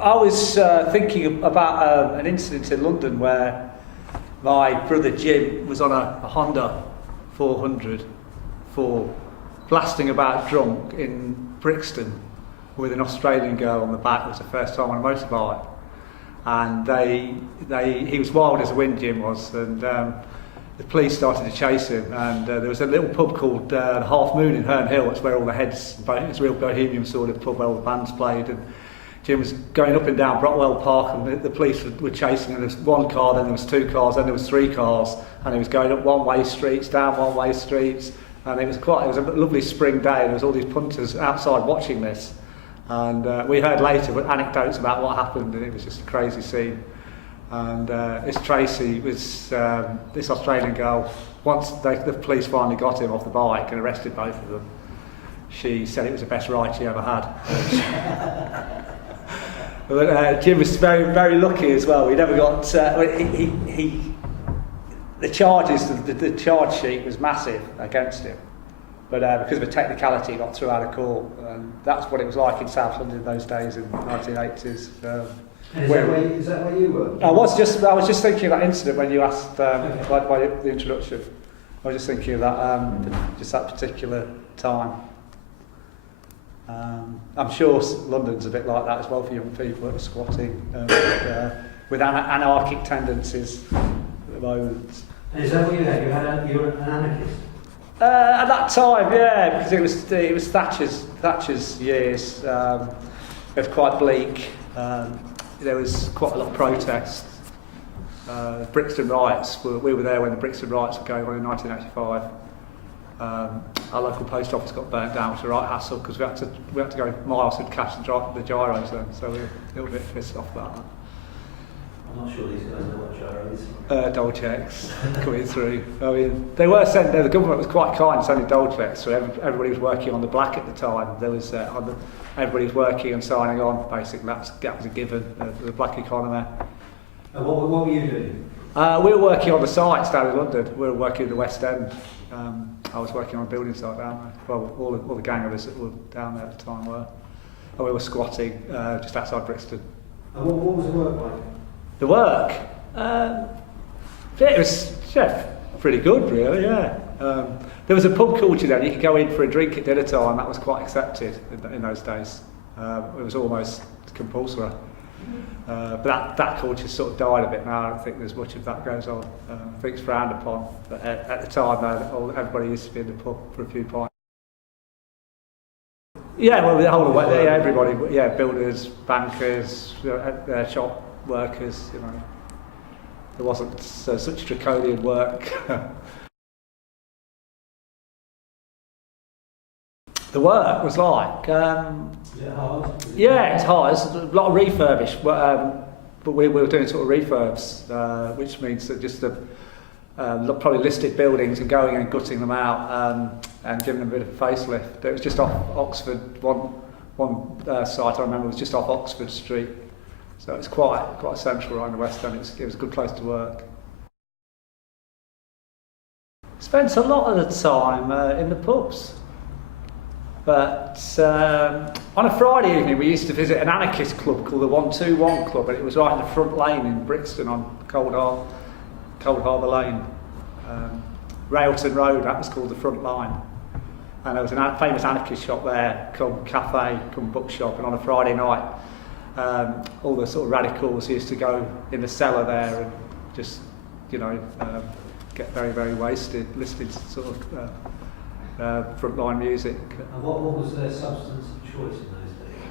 I was thinking about an incident in London where my brother Jim was on a Honda 400 blasting about drunk in Brixton with an Australian girl on the back. It was the first time on a motorbike, and he was wild as the wind, Jim was, and the police started to chase him, and there was a little pub called Half Moon in Herne Hill. That's where all the heads, it's a real bohemian sort of pub where all the bands played, and Jim was going up and down Brockwell Park, and the police were chasing him. There was one car, then there was two cars, then there was three cars, and he was going up one-way streets, down one-way streets, and it was a lovely spring day, and there was all these punters outside watching this, and we heard later anecdotes about what happened, and it was just a crazy scene. And this Tracy was this Australian girl. Once the police finally got him off the bike and arrested both of them, she said it was the best ride she ever had. But Jim was very, very lucky as well. He never got. The charges, the charge sheet was massive against him, but because of a technicality, he got through out of court, and that's what it was like in South London in those days in the 1980s. Is that where you were? I was just thinking of that incident when you asked by the introduction. I was just thinking of that, just that particular time. I'm sure London's a bit like that as well for young people that are squatting with anarchic tendencies at the moment. And is that what you had? You were an anarchist? At that time, yeah, because it was Thatcher's years. It was quite bleak. There was quite a lot of protest. Brixton riots, we were there when the Brixton riots were going on in 1985. Our local post office got burnt down, which was a right hassle because we had to go miles to catch the gyros then, so we were a little bit pissed off about that. I'm not sure these guys know what gyro is. Dole checks coming through. I mean, they were sent there. The government was quite kind, sending dole checks. So everybody was working on the black at the time. There was everybody was working and signing on. Basically, that was a given. The black economy. And what were you doing? We were working on the sites down in London. We were working in the West End. I was working on a building site down there. Well, all the gang of us that were down there at the time were. And we were squatting just outside Brixton. And what was the work like? The work? It was pretty good, really, yeah. There was a pub culture then. You could go in for a drink at dinner time. That was quite accepted in those days. It was almost compulsory. But that culture sort of died a bit now. I don't think there's much of that goes on. I think it's frowned upon. But at the time, everybody used to be in the pub for a few pints. Yeah, well, the whole of everybody, builders, bankers, shop workers, there wasn't such draconian work. The work was like... Is it hard? Yeah, it's hard. There's a lot of refurbish, but we were doing sort of refurbs, which means that just probably listed buildings and going and gutting them out and giving them a bit of a facelift. It was just off Oxford, one site I remember was just off Oxford Street. So it's quite central right in the West End. It was a good place to work. Spent a lot of the time in the pubs. But on a Friday evening we used to visit an anarchist club called the 121 Club, and it was right in the front lane in Brixton on Cold Harbour Lane. Railton Road, that was called the front line. And there was a famous anarchist shop there, called Cafe, bookshop, and on a Friday night all the sort of radicals used to go in the cellar there and just, get very, very wasted, listening to sort of frontline music. And what was their substance of choice in those days?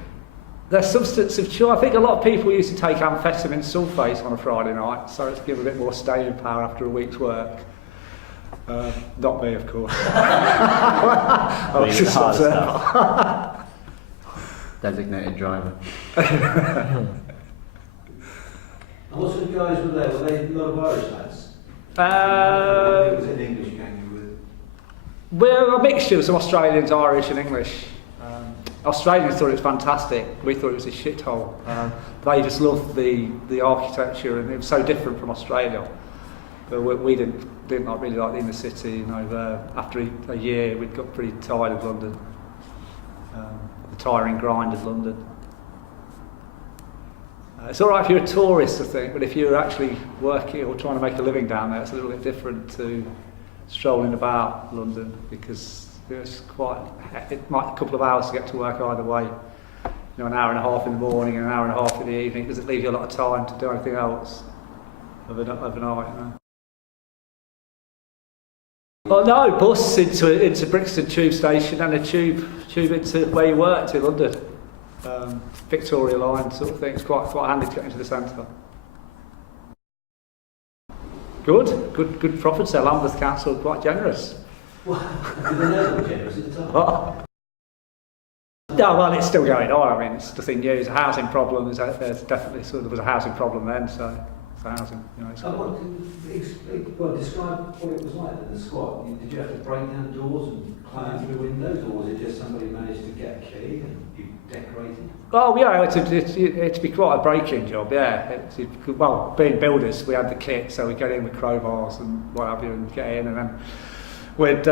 Their substance of choice, I think a lot of people used to take amphetamine sulfate on a Friday night, so to give a bit more staying power after a week's work. Not me, of course. I was just designated driver. And what sort of guys were there? Were they a lot of Irish lads? It was an English gang you were with? We're a mixture of some Australians, Irish and English. Australians thought it was fantastic. We thought it was a shithole. They just loved the architecture, and it was so different from Australia. But we didn't really like the inner city. After a year, we'd got pretty tired of London. The tiring grind of London. It's all right if you're a tourist, I think, but if you're actually working or trying to make a living down there, it's a little bit different to strolling about London, because it's quite, it might a couple of hours to get to work either way. You know, an hour and a half in the morning and an hour and a half in the evening. Does it leave you a lot of time to do anything else overnight? You know? Well, no, bus into Brixton tube station and a tube into where you work, to London. Victoria line sort of thing. It's quite handy to get into the centre. Good profits there. Lambeth Council quite generous. Well, did they know they were generous at the time? No, well, it's still going on. I mean, it's nothing new. There's a housing problem. There's definitely there was a housing problem then. So housing, you know. Describe what it was like at the squat. Did you have to break down doors and climb through windows, or was it just somebody managed to get a key and you decorated? Oh yeah, it'd be quite a break-in job. Yeah. Well, being builders, we had the kit, so we get in with crowbars and what have you, and get in, and then we'd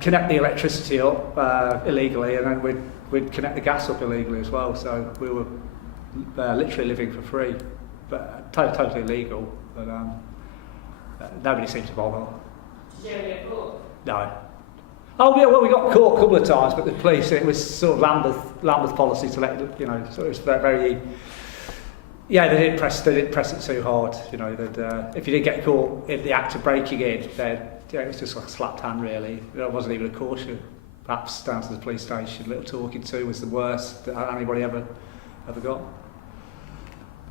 connect the electricity up illegally, and then we'd connect the gas up illegally as well. So we were literally living for free, but totally illegal. But nobody seemed to bother. Did you ever get caught? No. Oh yeah, well we got caught a couple of times, but the police, it was sort of Lambeth policy to let, you know, so it was very. Yeah, they didn't press it too hard. You know, that if you did get caught in the act of breaking in, then it was just like a slapped hand really. There wasn't even a caution. Perhaps down to the police station, a little talking to was the worst that anybody ever got.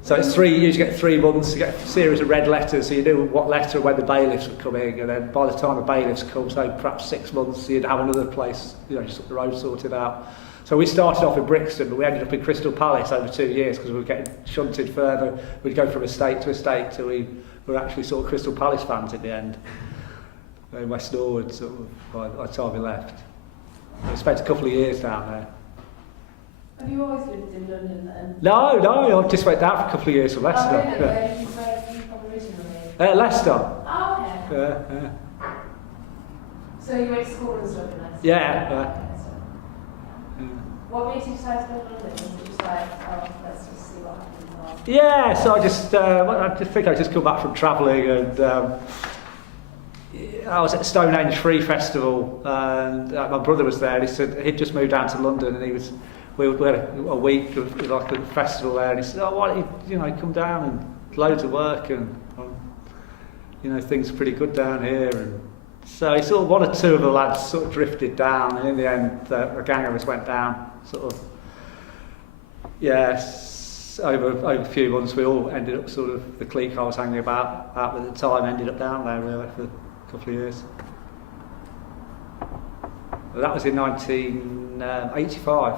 So it's you usually get 3 months, you get a series of red letters, so you knew what letter and when the bailiffs would come in, and then by the time the bailiffs come, so perhaps 6 months, you'd have another place, you know, just up the road sorted out. So we started off in Brixton, but we ended up in Crystal Palace over 2 years because we were getting shunted further. We'd go from estate to estate till we were actually sort of Crystal Palace fans in the end. In West Norwood, sort of, by the time we left. We spent a couple of years down there. Have you always lived in London then? No, I just went down for a couple of years from Leicester. Oh, really? Where are you from originally? Leicester. Oh, okay. Yeah. So you went to school and stuff in Leicester? Yeah. Okay, so. What made you decide to go to London? Was it just like, oh, let's just see what happens? Or... Yeah, so I just think I just come back from travelling, and I was at the Stonehenge Free Festival, and my brother was there, and he said he'd just moved down to London, and we had a week of like a festival there, and he said, oh, why don't you come down, and loads of work, and you know, things are pretty good down here. And so he sort of, one or two of the lads sort of drifted down, and in the end a gang of us went down, sort of, yes, over a few months we all ended up sort of, the clique I was hanging about at the time ended up down there really for a couple of years. Well, that was in 1985.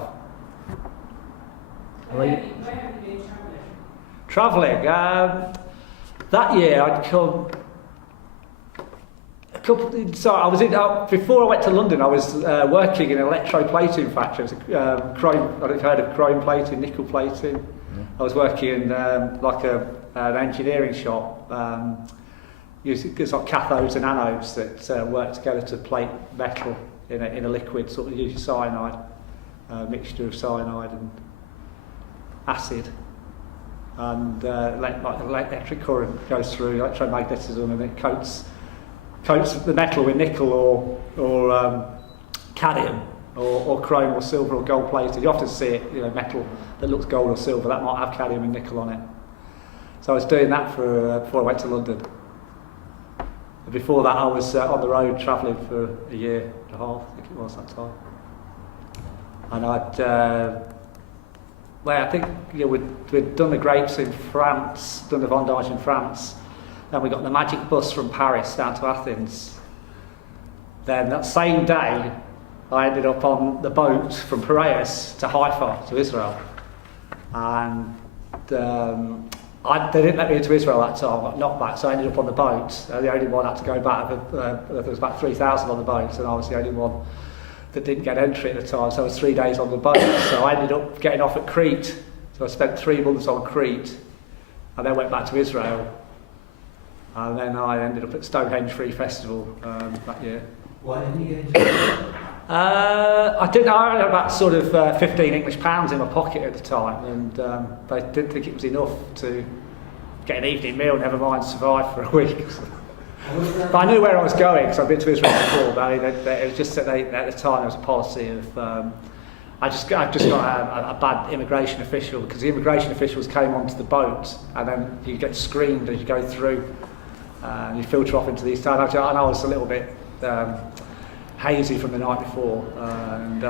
Where have you been Travelling? That year I'd come a couple. So I was before I went to London. I was working in an electroplating factory. It was chrome. I don't know if you've heard of chrome plating, nickel plating. Yeah. I was working in like an engineering shop. Using like cathodes and anodes that work together to plate metal in a liquid, sort of usually cyanide, mixture of cyanide and acid, and like electric current goes through electromagnetism, and it coats the metal with nickel or cadmium or chrome or silver or gold plated. You often see it, you know, metal that looks gold or silver that might have cadmium and nickel on it. So I was doing that before I went to London. Before that, I was on the road travelling for a year and a half, I think it was that time. And I think we'd done the grapes in France, done the vendage in France. Then we got the magic bus from Paris down to Athens. Then that same day, I ended up on the boat from Piraeus to Haifa, to Israel. And they didn't let me into Israel that time, I got knocked back, so I ended up on the boat. The only one had to go back. There was about 3,000 on the boat, and I was the only one that didn't get entry at the time, so I was 3 days on the boat. So I ended up getting off at Crete. So I spent 3 months on Crete, and then went back to Israel. And then I ended up at Stonehenge Free Festival that year. Why didn't you get into Israel? I didn't know. I had about sort of 15 English pounds in my pocket at the time, and they didn't think it was enough to get an evening meal, never mind survive for a week. But I knew where I was going because I'd been to Israel before. But it was just that at the time there was a policy of I just got a bad immigration official, because the immigration officials came onto the boat and then you get screened as you go through and you filter off into these towns. And I was a little bit hazy from the night before, and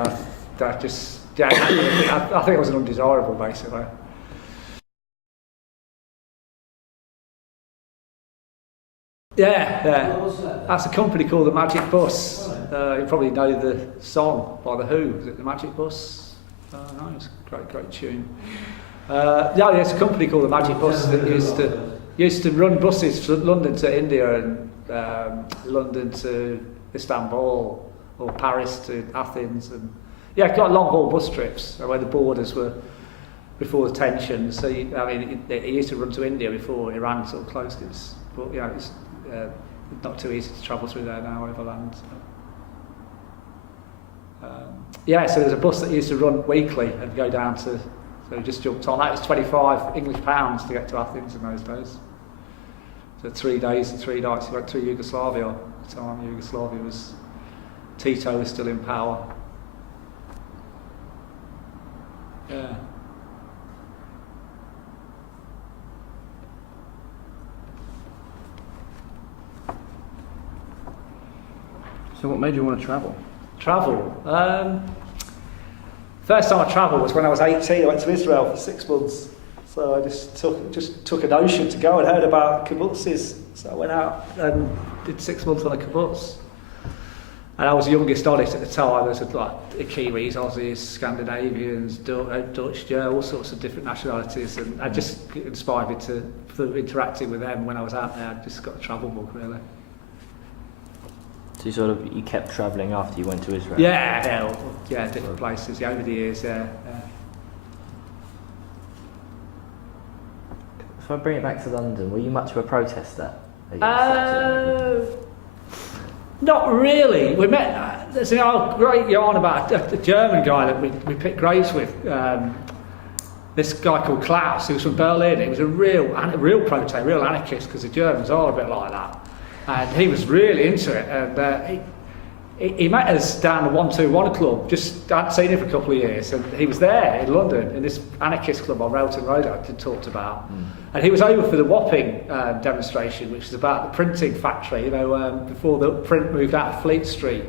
that just I think it was an undesirable basically. Yeah. What was that? That's a company called the Magic Bus. You probably know the song by The Who. Is it the Magic Bus? No, it's a great tune. Yeah, it's a company called the Magic Bus that used to run buses from London to India and London to Istanbul or Paris to Athens, and got long haul bus trips where the borders were before the tension. So it used to run to India before Iran sort of closed its. But it's not too easy to travel through there now overland. So there's a bus that used to run weekly and go down to. So we just jumped on. That was 25 English pounds to get to Athens in those days. So 3 days and 3 nights. We went to Yugoslavia at the time. Yugoslavia was Tito was still in power. Yeah. So what made you want to travel? Travel. First time I travelled was when I was 18. I went to Israel for 6 months. So I just took a notion to go and heard about kibbutzes. So I went out and did 6 months on a kibbutz. And I was the youngest on it at the time. There was Kiwis, Aussies, Scandinavians, Dutch, all sorts of different nationalities. And it just inspired me to interacting with them when I was out there. I just got a travel book really. So you kept travelling after you went to Israel? Yeah, different places over the years. Yeah. If I bring it back to London, were you much of a protester? Not really. We met. There's a great yarn about a German guy that we picked grapes with. This guy called Klaus, who was from Berlin. He was a real protest, real anarchist, because the Germans are a bit like that. And he was really into it, and he met us down the 121 club. Just hadn't seen him for a couple of years, and he was there in London in this anarchist club on Railton Road I talked about. And he was over for the Wapping demonstration, which was about the printing factory. Before the print moved out of Fleet Street,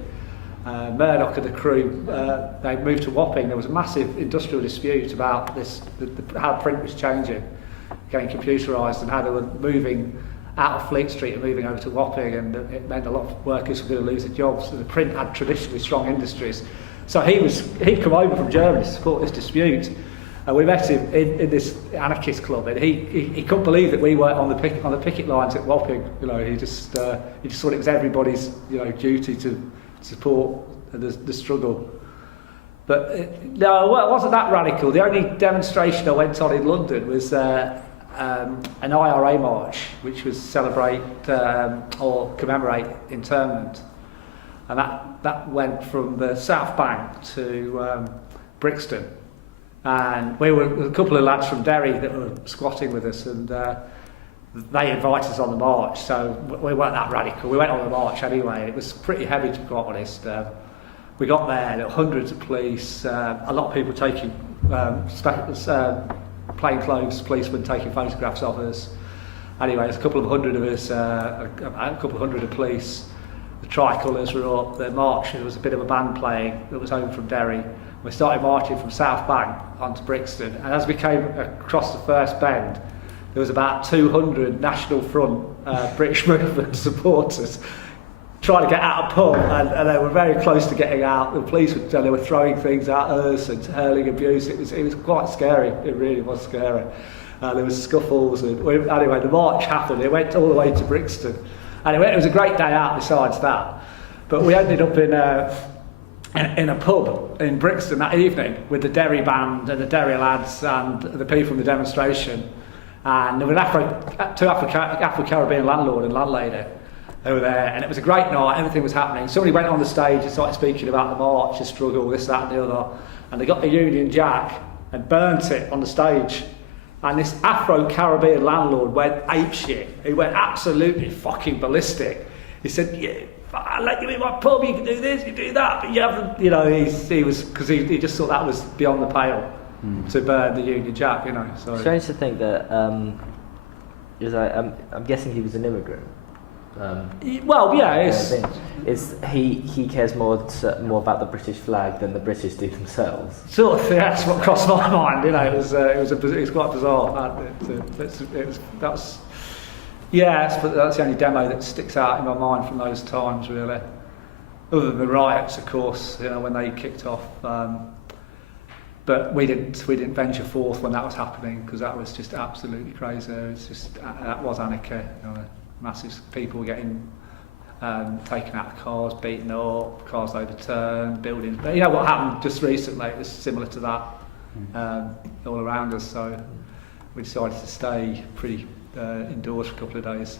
Murdoch and the crew they moved to Wapping. There was a massive industrial dispute about how print was changing, getting computerised, and how they were moving out of Fleet Street and moving over to Wapping, and it meant a lot of workers were going to lose their jobs. So the print had traditionally strong industries. So he'd come over from Germany to support this dispute, and we met him in this anarchist club, and he couldn't believe that we weren't on the picket lines at Wapping. He just thought it was everybody's duty to support the struggle. But no, it wasn't that radical. The only demonstration I went on in London was an IRA march, which was celebrate or commemorate internment, and that went from the South Bank to Brixton, and we were a couple of lads from Derry that were squatting with us, and they invited us on the march. So we weren't that radical. We went on the march anyway. It was pretty heavy, to be quite honest. We got there were hundreds of police, a lot of people taking plainclothes policemen taking photographs of us. Anyway, there's a couple of hundred of us, a couple of hundred of police. The tricolours were up. The march, there was a bit of a band playing that was home from Derry. We started marching from South Bank onto Brixton, and as we came across the first bend, there was about 200 National Front British Movement supporters trying to get out of pub, and they were very close to getting out. The police were throwing things at us and hurling abuse. It was quite scary. It really was scary. There was scuffles, and anyway, the march happened. It went all the way to Brixton. Anyway, it was a great day out. Besides that, but we ended up in a pub in Brixton that evening with the Derry band and the Derry lads and the people from the demonstration, and there were two Afro-Caribbean landlord and landlady. They were there, and it was a great night. Everything was happening. Somebody went on the stage and started speaking about the march, the struggle, this, that, and the other. And they got the Union Jack and burnt it on the stage. And this Afro-Caribbean landlord went apeshit. He went absolutely fucking ballistic. He said, "Yeah, I'll let you in my pub. You can do this, you do that, but you haven't." You know, he was because he just thought that was beyond the pale to burn the Union Jack. You know, so Strange to think that. I'm guessing he was an immigrant. Well, yeah, it's. He cares more about the British flag than the British do themselves. Sort of, that's what crossed my mind. You know, it was quite bizarre. That's the only demo that sticks out in my mind from those times, really. Other than the riots, of course, you know, when they kicked off. But we didn't venture forth when that was happening because that was just absolutely crazy. That was anarchy. You know, massive people getting taken out of cars, beaten up, cars overturned, buildings. But you know what happened just recently? It was similar to that all around us. So we decided to stay pretty indoors for a couple of days.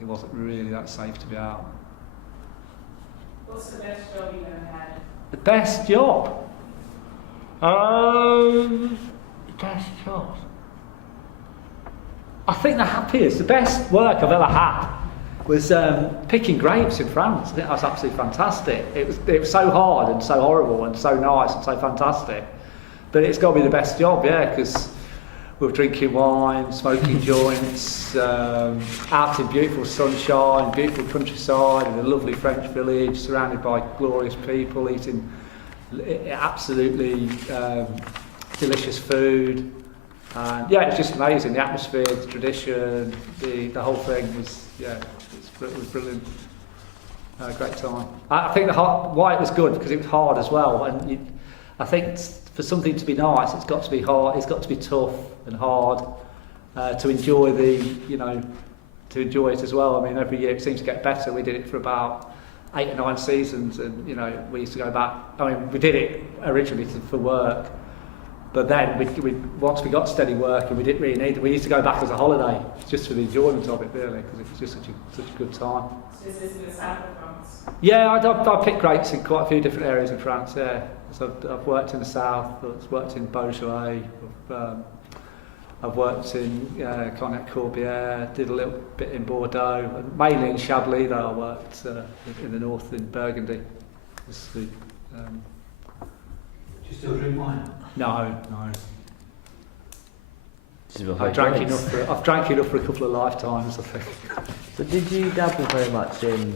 It wasn't really that safe to be out. What's the best job you've ever had? The best job? Best job. I think the best work I've ever had was picking grapes in France. I think that was absolutely fantastic. It was so hard and so horrible and so nice and so fantastic. But it's got to be the best job, yeah, because we were drinking wine, smoking joints, out in beautiful sunshine, beautiful countryside, in a lovely French village, surrounded by glorious people, eating absolutely delicious food. And yeah, it was just amazing. The atmosphere, the tradition, the whole thing was, it was brilliant. Great time. I think why it was good because it was hard as well. And I think for something to be nice, it's got to be hard. It's got to be tough and hard to enjoy to enjoy it as well. I mean, every year it seems to get better. We did it for about 8 or 9 seasons, and you know, we used to go back. I mean, we did it originally for work. But then once we got steady work and we didn't really need it, we used to go back as a holiday, just for the enjoyment of it, really, because it was just such a good time. So is this in the south of France? Yeah, I picked grapes in quite a few different areas in France. Yeah, so I've worked in the south. I've worked in Beaujolais. I've worked in Cognac Corbière. Did a little bit in Bordeaux, and mainly in Chablis. Though I worked in the north in Burgundy. Do you still drink wine? No. I've drank enough for a couple of lifetimes, I think. So did you dabble very much in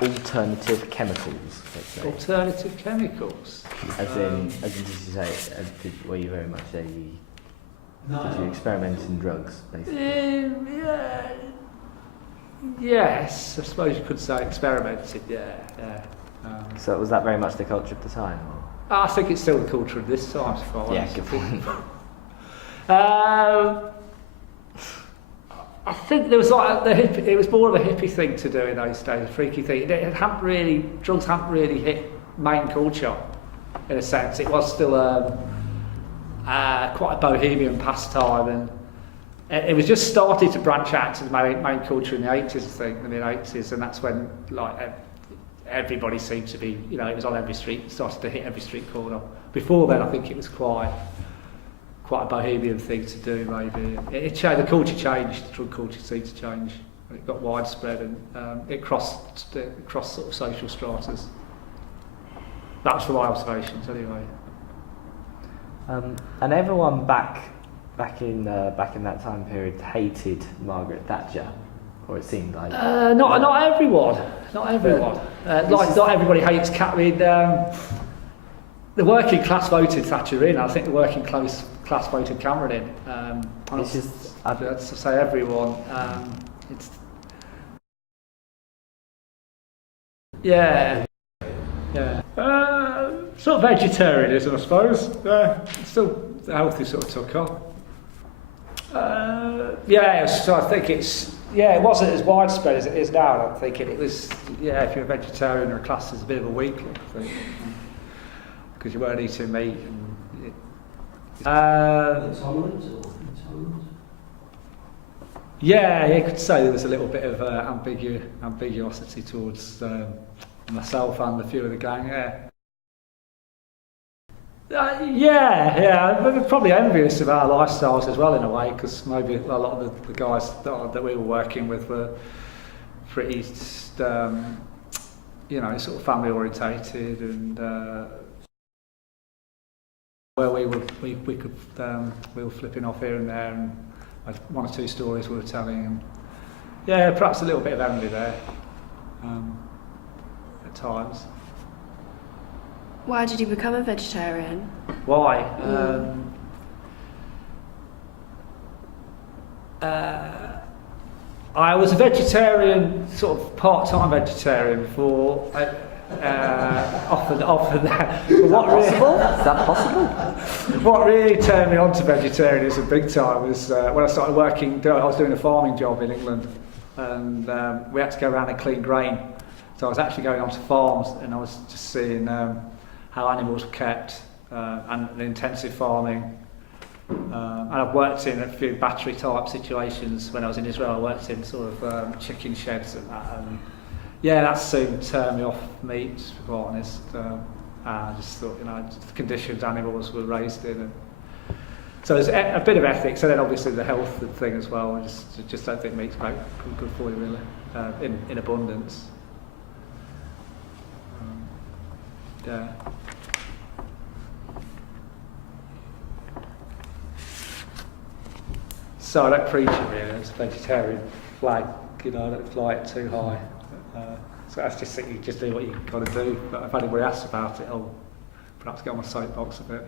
alternative chemicals, let's say? Alternative chemicals? As in did you say, were you very much did you experiment in drugs, basically? Yes, I suppose you could say experimented, yeah. So was that very much the culture of the time? Or? I think it's still the culture of this time, so far. Yeah, good point. I think there was it was more of a hippie thing to do in those days, a freaky thing. Drugs hadn't really hit main culture, in a sense. It was still quite a bohemian pastime, and it was just started to branch out to the main culture in the 80s, I think, the mid-80s, and that's when everybody seemed to be, you know, it was on every street, started to hit every street corner. Before then, I think it was quite a bohemian thing to do, maybe. The culture changed, the drug culture seemed to change. It got widespread and it crossed sort of social stratas. That was from my observations, anyway. And everyone back in that time period hated Margaret Thatcher. Or it seemed like not everyone. Not everybody hates Cat. I mean, the working class voted Thatcher in. I think the working class voted Cameron in. It's just I'd say everyone. It's yeah. Sort of vegetarianism, I suppose. It's still healthy, sort of took on. So I think it wasn't as widespread as it is now. I don't think it was. Yeah, if you're a vegetarian or classed as a bit of a weakling, I think, because you weren't eating meat. Intolerant or intolerant? Yeah, you could say there was a little bit of ambiguosity towards myself and a few of the gang, yeah. I'm probably envious of our lifestyles as well in a way, because maybe a lot of the guys that we were working with were pretty, you know, sort of family orientated, and where we were flipping off here and there, and had one or two stories we were telling, and yeah, perhaps a little bit of envy there at times. Why did you become a vegetarian? Why? I was a vegetarian, sort of part-time vegetarian for often that. Is that possible? What really turned me on to vegetarianism big time was when I started working. I was doing a farming job in England, and we had to go around and clean grain. So I was actually going onto farms, and I was just seeing how animals were kept, and the intensive farming. And I've worked in a few battery type situations when I was in Israel. I worked in sort of chicken sheds and that. And yeah, that soon turned me off meat, to be quite honest. I just thought, you know, the conditions animals were raised in. And so there's a bit of ethics, and then obviously the health thing as well. I just don't think meat's good for you really, in abundance. Yeah. So I don't preach it really. It's a vegetarian flag, you know. I don't fly it too high. So I just think you just do what you've got to do. But if anybody asks about it, I'll perhaps get on my soapbox a bit.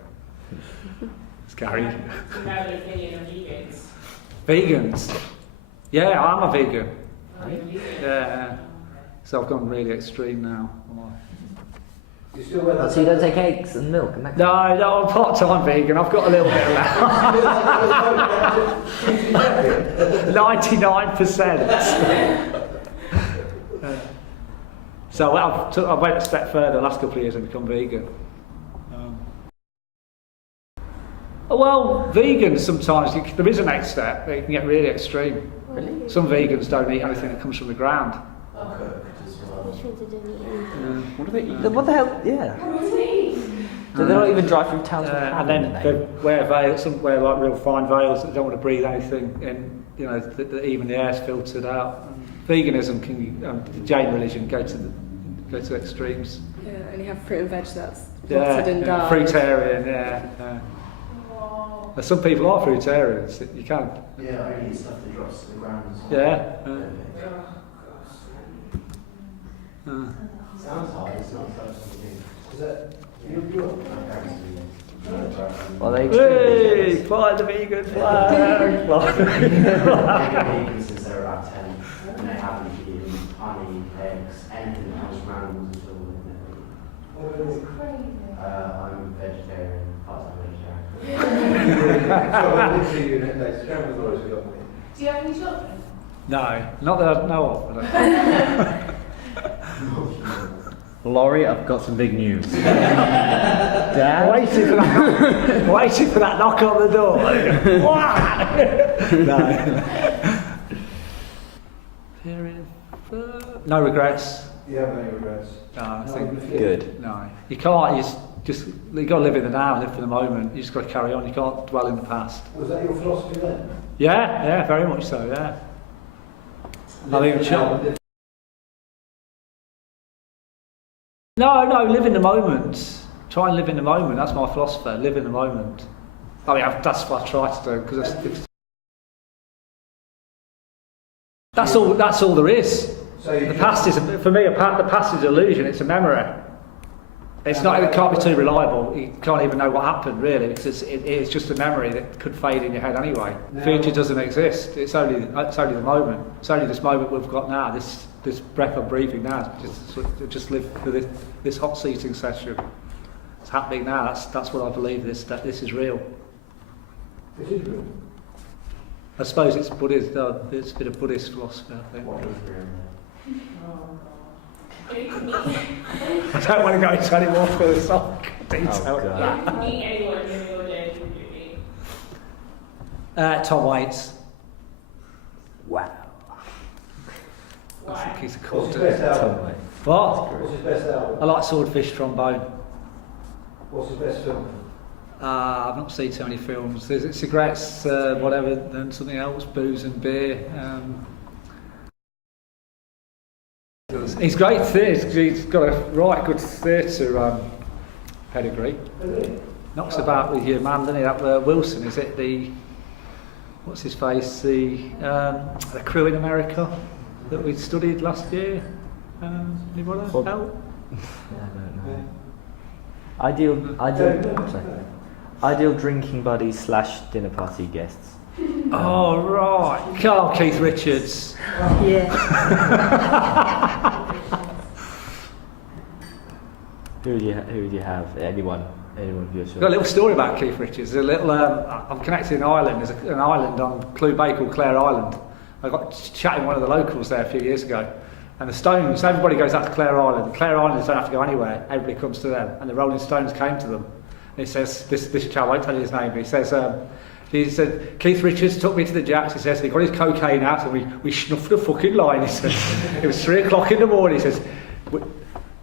Scary. Do you have an opinion on vegans? Vegans? Yeah, I'm a vegan. Are you vegan? Yeah. So I've gone really extreme now. You still wear that? So you don't take eggs and milk and that? No, I'm part-time vegan. I've got a little bit of that. 99%. So I went a step further the last couple of years and become vegan. Well, vegans sometimes, there is a next step. They can get really extreme. Really? Some vegans don't eat anything that comes from the ground. Which ones did you eat? What do they eat? What the hell? Yeah. So they don't even drive through towns with ham and in then the they name. wear veils, some wear like real fine veils that don't want to breathe anything in, you know, that even the air's filtered out. Veganism can, the Jain religion, go to extremes. Yeah, only have fruit and veg that's rotted and died. Fruitarian, yeah. Some people are fruitarians. You can. Yeah, I eat stuff that drops to the ground as well. Yeah. Sounds hard, it's not something. Is that Well, they Hey, fly the vegan flag! vegan since they were about 10, and they haven't eaten honey, eggs, anything that comes from animals at all. It's crazy. I'm vegetarian, part-time vegetarian. Do you have any children? No, not that I know of. I Laurie, I've got some big news. don't. Waiting for that knock on the door. No. No regrets. You have any regrets? No, I think Good. no. You can't. You got to live in the now, live for the moment. You just got to carry on. You can't dwell in the past. Was that your philosophy then? Yeah, very much so. Yeah. I think No, live in the moment. Try and live in the moment. That's my philosophy. Live in the moment. I mean, that's what I try to do because that's all there is. So The past is, for me, the past is an illusion. It's a memory. It can't be too reliable. You can't even know what happened really, because it's just a memory that could fade in your head anyway. The future doesn't exist. It's only the moment. It's only this moment we've got now. This breath I'm breathing now. Just live for this hot seating session. It's happening now. That's what I believe. That this is real. It is real. I suppose it's Buddhist. It's a bit of Buddhist philosophy, I think. What was real? I don't want to go into any more philosophical detail. Oh, God. If you meet anyone in your day, who would you meet? Tom Waits. Wow. I think he's a What's cool his dude. best album? Totally. What? What's his best album? I like Swordfish Trombone. What's his best film? I've not seen so many films. There's cigarettes, whatever, and something else, booze and beer. He's great theatre. He's got a right good theatre pedigree. Knocks about with your man, doesn't he? That Wilson, is it? What's his face? The crew in America that we studied last year. Anyone else? Well, Help? I don't know. Ideal drinking buddies / dinner party guests. Oh right, Carl Keith Richards. Yeah. Who would you have? Anyone who you're I've sure? got a little story about Keith Richards. There's a little. I'm connected in Ireland. There's an island on Clew Bay called Clare Island. I got chatting with one of the locals there a few years ago. And the Stones, everybody goes out to Clare Island. The Clare Islanders don't have to go anywhere. Everybody comes to them. And the Rolling Stones came to them. And he says, this chap, I won't tell you his name, but he said, Keith Richards took me to the Jacks. He says, he got his cocaine out and we snuffed a fucking line. He says, it was 3 o'clock in the morning. He says,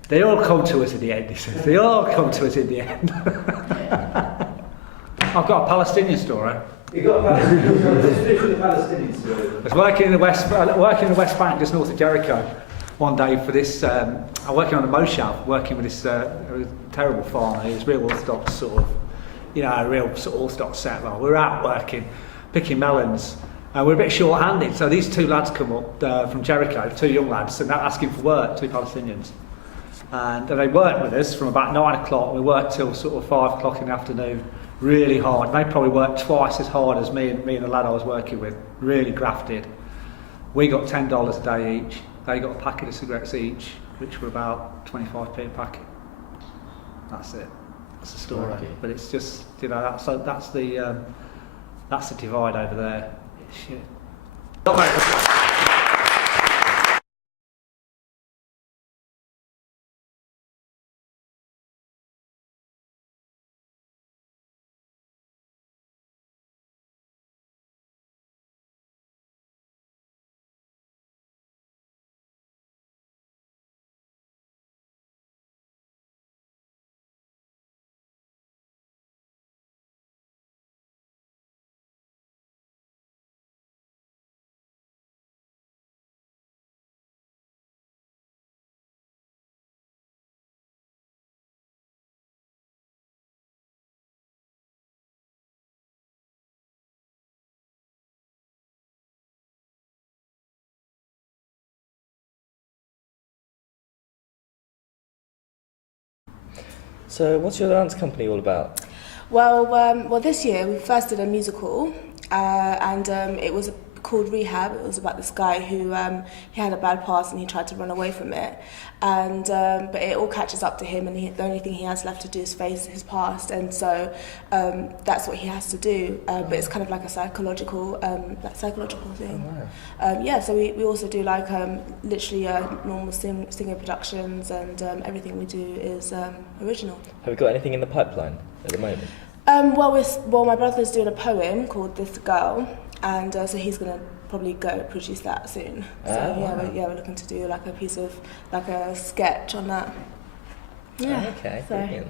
they all come to us in the end. He says, they all come to us in the end. I've got a Palestinian story. You got a Palestinian. Let's finish with the Palestinian story. I was working in the West Bank, just north of Jericho, one day for this. I'm working on a moshav, working with this terrible farmer. He was real Orthodox sort of, a real sort of Orthodox settler. We were out working, picking melons, and we're a bit short-handed. So these 2 lads come up from Jericho, 2 young lads, and they're asking for work, 2 Palestinians. And they worked with us from about 9 o'clock. We worked till sort of 5 o'clock in the afternoon. Really hard. They probably worked twice as hard as me and the lad I was working with. Really grafted. We got $10 a day each. They got a packet of cigarettes each, which were about 25p a packet. That's it. That's the story. Okay. But it's just, that's the divide over there. Shit. So, what's your dance company all about? Well, this year we first did a musical, and it was called Rehab. It was about this guy who he had a bad past and he tried to run away from it, and but it all catches up to him, and the only thing he has left to do is face his past, and so that's what he has to do. But it's kind of like a psychological thing. Oh, wow. So we also do like literally normal singer productions, and everything we do is original. Have we got anything in the pipeline at the moment? My brother's doing a poem called This Girl, and so he's going to probably go produce that soon. So we're looking to do like a piece of, like a sketch on that. Yeah. Okay, so. brilliant.